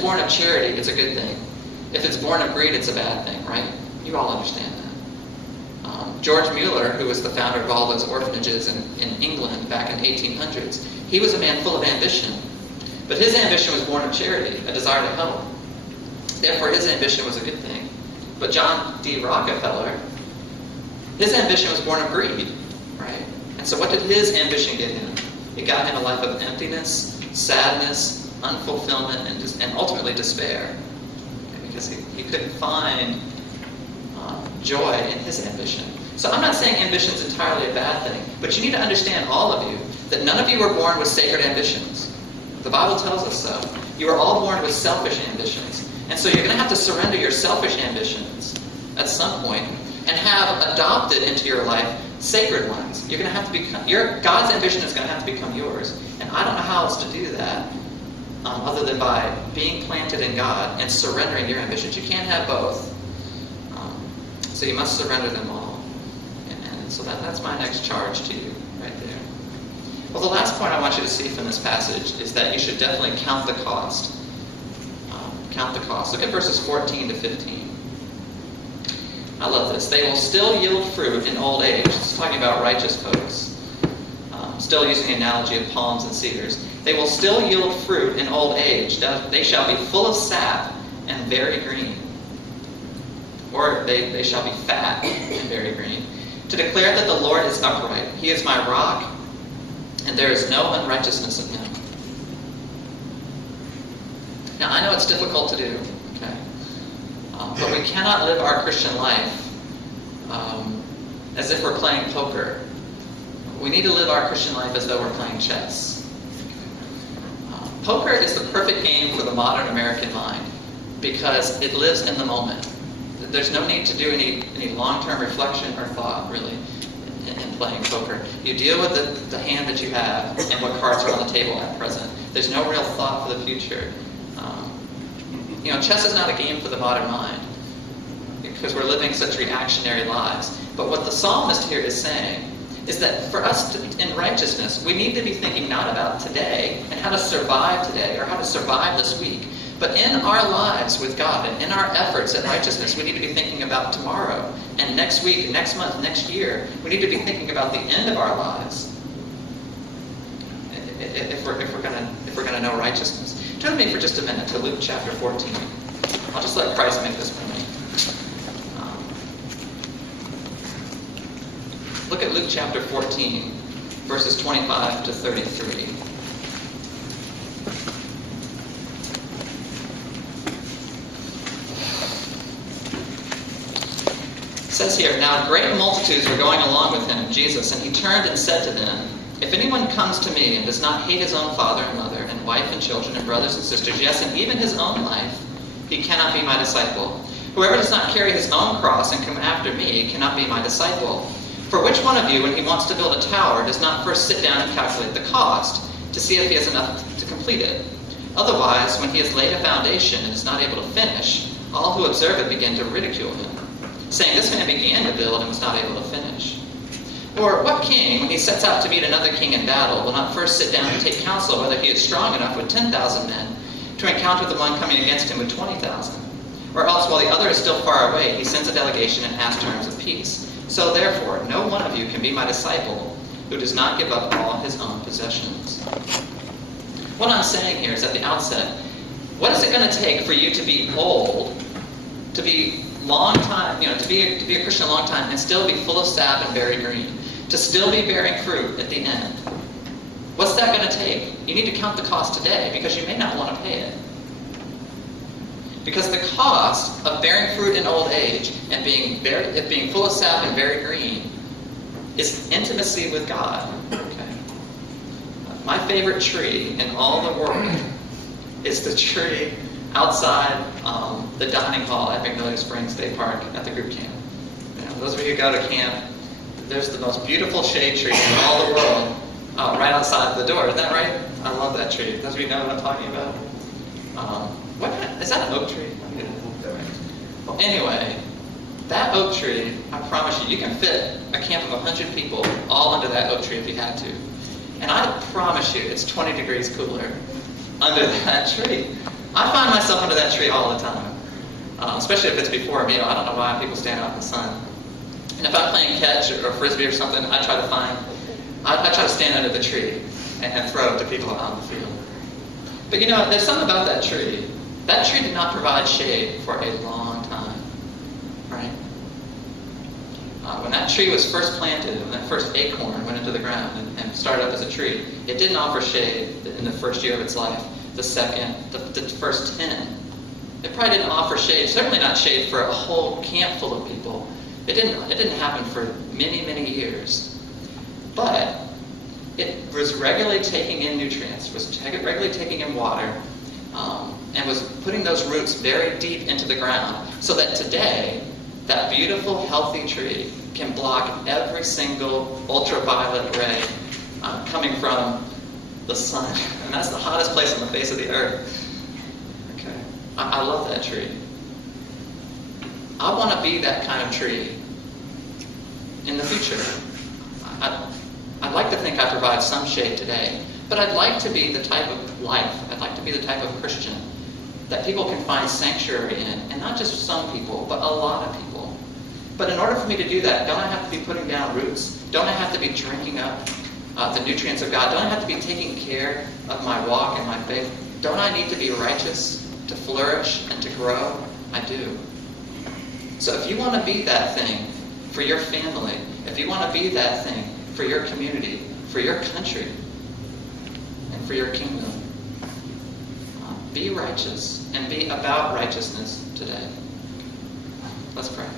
is born of charity, it's a good thing. If it's born of greed, it's a bad thing, right? You all understand that. George Mueller, who was the founder of all those orphanages in England back in the 1800s, he was a man full of ambition. But his ambition was born of charity, a desire to help. Therefore, his ambition was a good thing. But John D. Rockefeller, his ambition was born of greed, right? And so what did his ambition get him? It got him a life of emptiness, sadness, unfulfillment, and ultimately despair. Because he couldn't find joy in his ambition. So I'm not saying ambition is entirely a bad thing, but you need to understand, all of you, that none of you were born with sacred ambitions. The Bible tells us so. You are all born with selfish ambitions. And so you're going to have to surrender your selfish ambitions at some point and have adopted into your life sacred ones. You're going to have to become, God's ambition is going to have to become yours. And I don't know how else to do that other than by being planted in God and surrendering your ambitions. You can't have both. So you must surrender them all. And so that's my next charge to you right there. Well, the last point I want you to see from this passage is that you should definitely count the cost. Count the cost. Look at verses 14 to 15. I love this. They will still yield fruit in old age. It's talking about righteous folks. Still using the analogy of palms and cedars. They will still yield fruit in old age. They shall be full of sap and very green. Or they shall be fat and very green. To declare that the Lord is upright. He is my rock, and there is no unrighteousness in him. Now, I know it's difficult to do, okay? But we cannot live our Christian life as if we're playing poker. We need to live our Christian life as though we're playing chess. Poker is the perfect game for the modern American mind because it lives in the moment. There's no need to do any long-term reflection or thought, really, in playing poker. You deal with the hand that you have and what cards are on the table at present. There's no real thought for the future. Chess is not a game for the modern mind because we're living such reactionary lives. But what the psalmist here is saying is that for us in righteousness, we need to be thinking not about today and how to survive today or how to survive this week, but in our lives with God and in our efforts at righteousness, we need to be thinking about tomorrow and next week, next month, next year. We need to be thinking about the end of our lives if we're going to know righteousness. Turn with me for just a minute to Luke chapter 14. I'll just let Christ make this point. Look at Luke chapter 14, verses 25 to 33. It says here, now great multitudes were going along with him, Jesus, and he turned and said to them, if anyone comes to me and does not hate his own father and mother and wife and children and brothers and sisters, yes, and even his own life, he cannot be my disciple. Whoever does not carry his own cross and come after me cannot be my disciple. For which one of you, when he wants to build a tower, does not first sit down and calculate the cost to see if he has enough to complete it? Otherwise, when he has laid a foundation and is not able to finish, all who observe it begin to ridicule him, saying, this man began to build and was not able to finish. Or what king, when he sets out to meet another king in battle, will not first sit down and take counsel whether he is strong enough with 10,000 men to encounter the one coming against him with 20,000? Or else, while the other is still far away, he sends a delegation and asks terms of peace. So therefore, no one of you can be my disciple who does not give up all his own possessions. What I'm saying here is at the outset, what is it going to take for you to be old, to be long time, to be a Christian a long time, and still be full of sap and very green, to still be bearing fruit at the end? What's that going to take? You need to count the cost today because you may not want to pay it. Because the cost of bearing fruit in old age and being full of sap and very green is intimacy with God. Okay. My favorite tree in all the world is the tree outside the dining hall at Magnolia Springs State Park at the group camp. Those of you who go to camp, there's the most beautiful shade tree in all the world right outside the door. Isn't that right? I love that tree. Those of you know what I'm talking about? Is that an oak tree? Well, anyway, that oak tree, I promise you can fit a camp of 100 people all under that oak tree if you had to. And I promise you, it's 20 degrees cooler under that tree. I find myself under that tree all the time, especially if it's before a meal. I don't know why people stand out in the sun. And if I'm playing catch or frisbee or something, I try to stand under the tree and throw it to people out on the field. But you know, there's something about that tree. That tree did not provide shade for a long time, right? When that tree was first planted, when that first acorn went into the ground and started up as a tree, it didn't offer shade in the first year of its life, the second, the first 10. It probably didn't offer shade, certainly not shade for a whole camp full of people. It didn't happen for many, many years. But it was regularly taking in nutrients, was regularly taking in water, and was putting those roots very deep into the ground so that today, that beautiful, healthy tree can block every single ultraviolet ray coming from the sun. And that's the hottest place on the face of the earth. Okay. I love that tree. I want to be that kind of tree in the future. I'd like to think I provide some shade today, but I'd like to be the type of life, I'd like to be the type of Christian that people can find sanctuary in, and not just some people, but a lot of people. But in order for me to do that, don't I have to be putting down roots? Don't I have to be drinking up the nutrients of God? Don't I have to be taking care of my walk and my faith? Don't I need to be righteous to flourish and to grow? I do. So if you want to be that thing for your family, if you want to be that thing for your community, for your country, and for your kingdom, be righteous and be about righteousness today. Let's pray.